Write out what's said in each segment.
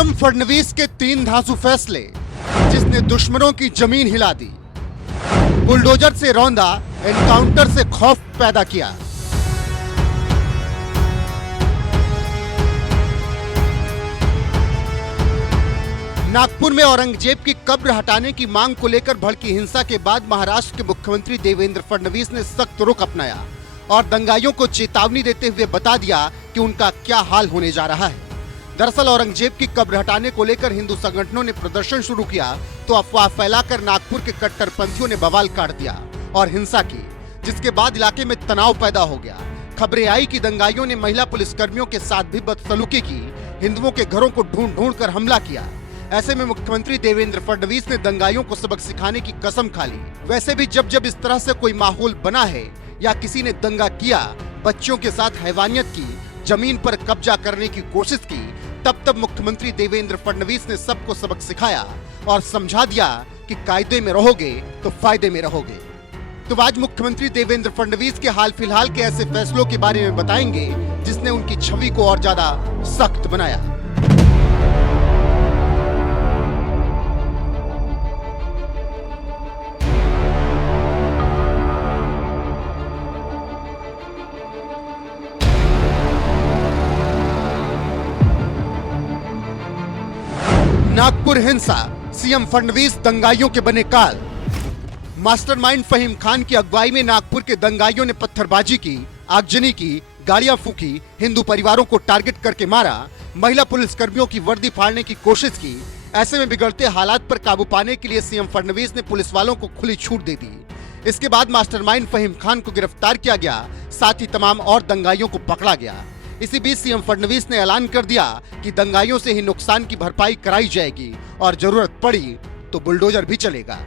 CM Fadnavis के 3 धांसू फैसले, जिसने दुश्मनों की जमीन हिला दी। बुलडोजर से रौंदा, एनकाउंटर से खौफ पैदा किया। नागपुर में औरंगजेब की कब्र हटाने की मांग को लेकर भड़की हिंसा के बाद महाराष्ट्र के मुख्यमंत्री देवेंद्र फडणवीस ने सख्त रुख अपनाया और दंगाइयों को चेतावनी देते हुए बता दिया कि उनका क्या हाल होने जा रहा है। दरअसल औरंगजेब की कब्र हटाने को लेकर हिंदू संगठनों ने प्रदर्शन शुरू किया तो अफवाह फैलाकर नागपुर के कट्टरपंथियों ने बवाल काट दिया और हिंसा की, जिसके बाद इलाके में तनाव पैदा हो गया। खबरें आई कि दंगाइयों ने महिला पुलिसकर्मियों के साथ भी बदसलूकी की, हिंदुओं के घरों को ढूंढ ढूंढ कर हमला किया। ऐसे में मुख्यमंत्री देवेंद्र फडणवीस ने दंगाइयों को सबक सिखाने की कसम खा ली। वैसे भी जब जब इस तरह से कोई माहौल बना है या किसी ने दंगा किया, बच्चियों के साथ हैवानियत की, जमीन पर कब्जा करने की कोशिश की, तब मुख्यमंत्री देवेंद्र फडणवीस ने सबको सबक सिखाया और समझा दिया कि कायदे में रहोगे तो फायदे में रहोगे। तो आज मुख्यमंत्री देवेंद्र फडणवीस के हाल फिलहाल के ऐसे फैसलों के बारे में बताएंगे जिसने उनकी छवि को और ज्यादा सख्त बनाया। नागपुर हिंसा, सीएम फडणवीस दंगाइयों के बने काल। मास्टरमाइंड फहीम खान की अगुवाई में नागपुर के दंगाइयों ने पत्थरबाजी की, आगजनी की, गाड़ियां फूकी, हिंदू परिवारों को टारगेट करके मारा, महिला पुलिसकर्मियों की वर्दी फाड़ने की कोशिश की। ऐसे में बिगड़ते हालात पर काबू पाने के लिए सीएम फडणवीस ने पुलिस वालों को खुली छूट दे दी। इसके बाद मास्टरमाइंड फहीम खान को गिरफ्तार किया गया, साथ ही तमाम और दंगाइयों को पकड़ा गया। इसी बीच सीएम फडणवीस ने ऐलान कर दिया कि दंगाइयों से ही नुकसान की भरपाई कराई जाएगी और जरूरत पड़ी तो बुलडोजर भी चलेगा।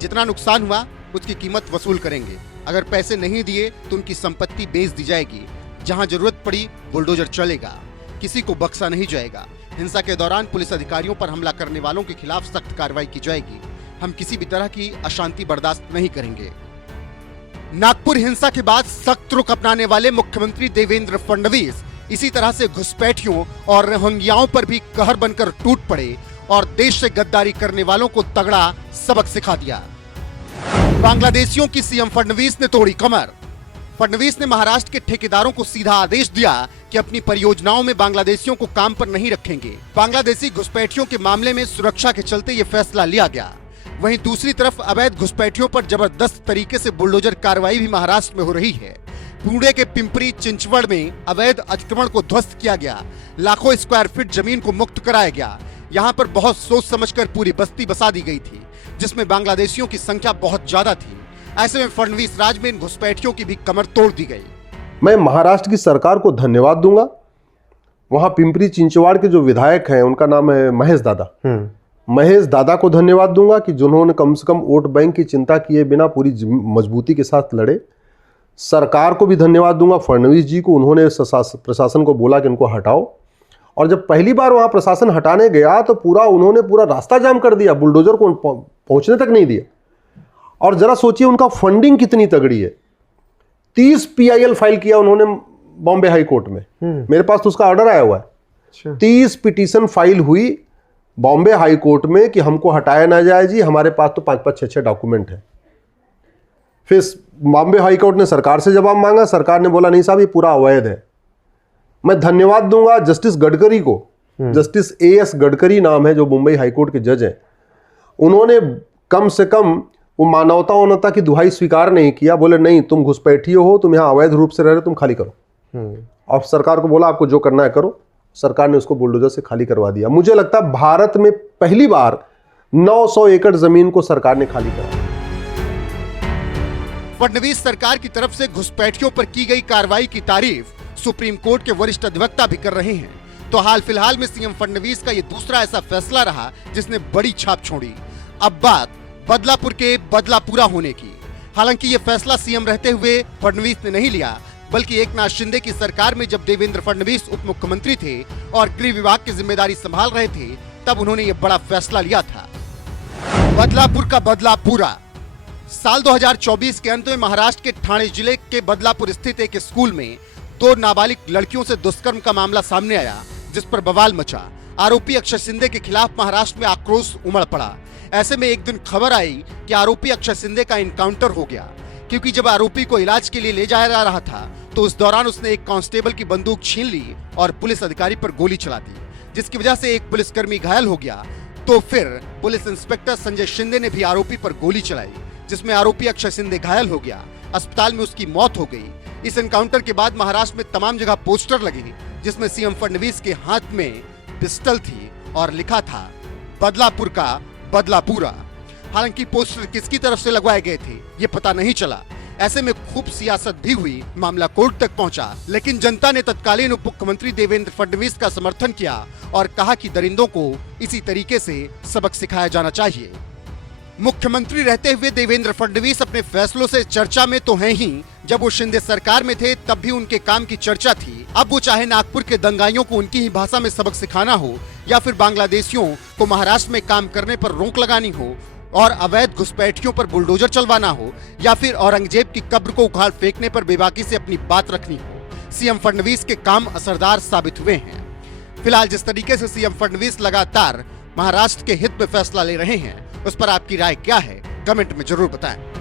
जितना नुकसान हुआ उसकी कीमत वसूल करेंगे। अगर पैसे नहीं दिए तो उनकी संपत्ति बेच दी जाएगी। जहां जरूरत पड़ी बुलडोजर चलेगा, किसी को बख्शा नहीं जाएगा। हिंसा के दौरान पुलिस अधिकारियों पर हमला करने वालों के खिलाफ सख्त कार्रवाई की जाएगी। हम किसी भी तरह की अशांति बर्दाश्त नहीं करेंगे। नागपुर हिंसा के बाद सख्त रुख अपनाने वाले मुख्यमंत्री देवेंद्र फडणवीस इसी तरह से घुसपैठियों और रोहिंग्याओं पर भी कहर बनकर टूट पड़े और देश से गद्दारी करने वालों को तगड़ा सबक सिखा दिया। बांग्लादेशियों की सीएम फडणवीस ने तोड़ी कमर। फडणवीस ने महाराष्ट्र के ठेकेदारों को सीधा आदेश दिया कि अपनी परियोजनाओं में बांग्लादेशियों को काम पर नहीं रखेंगे। बांग्लादेशी घुसपैठियों के मामले में सुरक्षा के चलते ये फैसला लिया गया। वहीं दूसरी तरफ अवैध घुसपैठियों पर जबरदस्त तरीके से बुलडोजर कार्रवाई भी महाराष्ट्र में हो रही है। पुणे के पिंपरी चिंचवड़ में अवैध अतिक्रमण को ध्वस्त किया गया, लाखों स्क्वायर फीट जमीन को मुक्त कराया गया। यहाँ पर बहुत सोच समझकर पूरी बस्ती बसा दी गई थी, जिसमें बांग्लादेशियों की संख्या बहुत ज्यादा थी। ऐसे में फडणवीस राज में इन घुसपैठियों की भी कमर तोड़ दी गई। मैं महाराष्ट्र की सरकार को धन्यवाद दूंगा। वहां पिंपरी चिंचवाड़ के जो विधायक हैं, उनका नाम है महेश दादा। महेश दादा को धन्यवाद दूंगा कि जिन्होंने कम से कम वोट बैंक की चिंता किए बिना पूरी मजबूती के साथ लड़े। सरकार को भी धन्यवाद दूंगा, फडणवीस जी को। उन्होंने प्रशासन को बोला कि इनको हटाओ, और जब पहली बार वहां प्रशासन हटाने गया तो उन्होंने पूरा रास्ता जाम कर दिया, बुलडोजर को पहुंचने तक नहीं दिया। और जरा सोचिए उनका फंडिंग कितनी तगड़ी है। 30 PIL फाइल किया उन्होंने बॉम्बे हाई कोर्ट में। मेरे पास तो उसका ऑर्डर आया हुआ है। 30 पिटीशन फाइल हुई बॉम्बे हाई कोर्ट में कि हमको हटाया ना जाए जी। हमारे पास तो 5-5, 6-6 डॉक्यूमेंट है। फिर बॉम्बे हाई कोर्ट ने सरकार से जवाब मांगा, सरकार ने बोला नहीं साहब ये पूरा अवैध है। मैं धन्यवाद दूंगा जस्टिस गडकरी को। जस्टिस AS गडकरी नाम है, जो मुंबई हाई कोर्ट के जज हैं। उन्होंने कम से कम वो मानवता की दुहाई स्वीकार नहीं किया। बोले नहीं, तुम घुसपैठिए हो, तुम यहाँ अवैध रूप से रह रहे, तुम खाली करो। और सरकार को बोला आपको जो करना है करो। सरकार ने उसको बुलडोजर से खाली करवा दिया। मुझे लगता है भारत में पहली बार 900 एकड़ जमीन को सरकार ने खाली करा। फडणवीस सरकार की तरफ से घुसपैठियों पर की गई कार्रवाई की तारीफ सुप्रीम कोर्ट के वरिष्ठ अधिवक्ता भी कर रहे हैं। तो हाल फिलहाल में सीएम फडणवीस का ये दूसरा ऐसा फैसला रहा जिसने बड़ी छाप छोड़ी। अब बात बदलापुर के बदलापुरा होने की। हालांकि ये फैसला सीएम रहते हुए फडणवीस ने नहीं लिया, बल्कि एकनाथ शिंदे की सरकार में जब देवेंद्र फडणवीस उप मुख्यमंत्री थे और गृह विभाग की जिम्मेदारी संभाल रहे थे, तब उन्होंने ये बड़ा फैसला लिया था। बदलापुर का बदलापुरा। साल 2024 के अंत में महाराष्ट्र के ठाणे जिले के बदलापुर स्थित एक स्कूल में 2 नाबालिग लड़कियों से दुष्कर्म का मामला सामने आया, जिस पर बवाल मचा। आरोपी अक्षय शिंदे के खिलाफ महाराष्ट्र में आक्रोश उमड़ पड़ा। ऐसे में एक दिन खबर आई कि आरोपी अक्षय शिंदे का इनकाउंटर हो गया, क्योंकि जब आरोपी को इलाज के लिए ले जाया जा रहा था तो उस दौरान उसने एक कांस्टेबल की बंदूक छीन ली और पुलिस अधिकारी पर गोली चला दी, जिसकी वजह से एक पुलिसकर्मी घायल हो गया। तो फिर पुलिस इंस्पेक्टर संजय शिंदे ने भी आरोपी पर गोली चलाई, जिसमें आरोपी अक्षय शिंदे घायल हो गया। अस्पताल में उसकी मौत हो गई। इस एनकाउंटर के बाद महाराष्ट्र में तमाम जगह पोस्टर लगे, जिसमें सीएम फडणवीस के हाथ में पिस्टल थी और लिखा था बदलापुर का बदला पूरा। हालांकि पोस्टर किसकी तरफ से लगवाए गए थे ये पता नहीं चला। ऐसे में खूब सियासत भी हुई, मामला कोर्ट तक पहुंचा, लेकिन जनता ने तत्कालीन उप मुख्यमंत्री देवेंद्र फडणवीस का समर्थन किया और कहा कि दरिंदों को इसी तरीके से सबक सिखाया जाना चाहिए। मुख्यमंत्री रहते हुए देवेंद्र फडणवीस अपने फैसलों से चर्चा में तो हैं ही। जब वो शिंदे सरकार में थे तब भी उनके काम की चर्चा थी। अब वो चाहे नागपुर के दंगाइयों को उनकी ही भाषा में सबक सिखाना हो, या फिर बांग्लादेशियों को महाराष्ट्र में काम करने पर रोक लगानी हो और अवैध घुसपैठियों पर बुलडोजर चलवाना हो, या फिर औरंगजेब की कब्र को उखाड़ फेंकने पर बेबाकी से अपनी बात रखनी हो, सीएम फडणवीस के काम असरदार साबित हुए हैं। फिलहाल जिस तरीके से सीएम फडणवीस लगातार महाराष्ट्र के हित में फैसला ले रहे हैं, उस पर आपकी राय क्या है, कमेंट में जरूर बताएं।